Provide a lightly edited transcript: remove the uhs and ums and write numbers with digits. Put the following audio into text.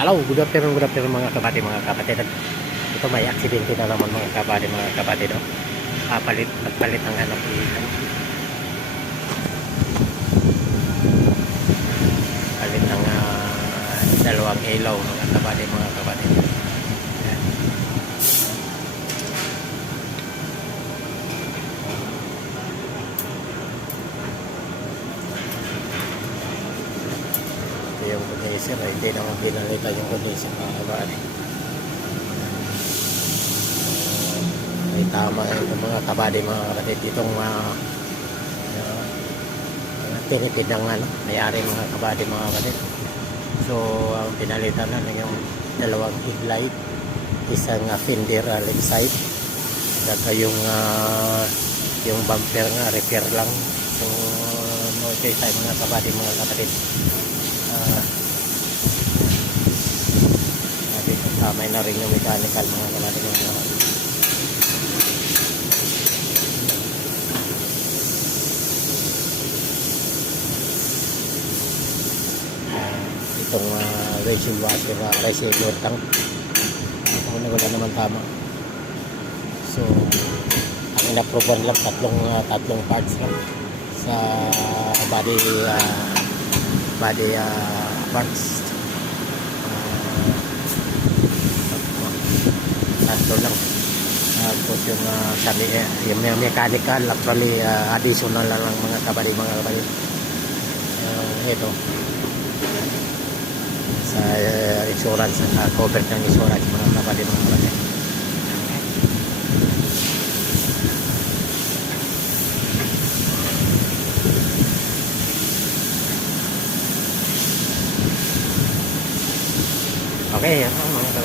Hello, good afternoon mga kapatid. Ito may aksidente na naman mga kapatid. Oh. Nagpalit ang anak ilaw. Palit ng dalawang ilaw mga kapatid. Yan. Ito yung condenser, hindi naman pinalitan yung condenser mga kapatid. May tama yung mga kapatid itong pinipid ng mayari mga kapatid. So ang pinalitan na lang yung dalawang headlight, isang fender left side, saka yung bumper nga repair lang. So no choice tayo mga kapatid. Kamay na rin yung mechanical mga kapatid. Itong resin washer, reservoir tank, wala naman tama. So ang in-approval lang tatlong parts lang sa body parts. Tatlo lang. Tapos yung sabi yung mechanical actually additional lang mga kapatid. Ito sa insurance, covered ng insurance mga kapatid. Okay, mga kapatid.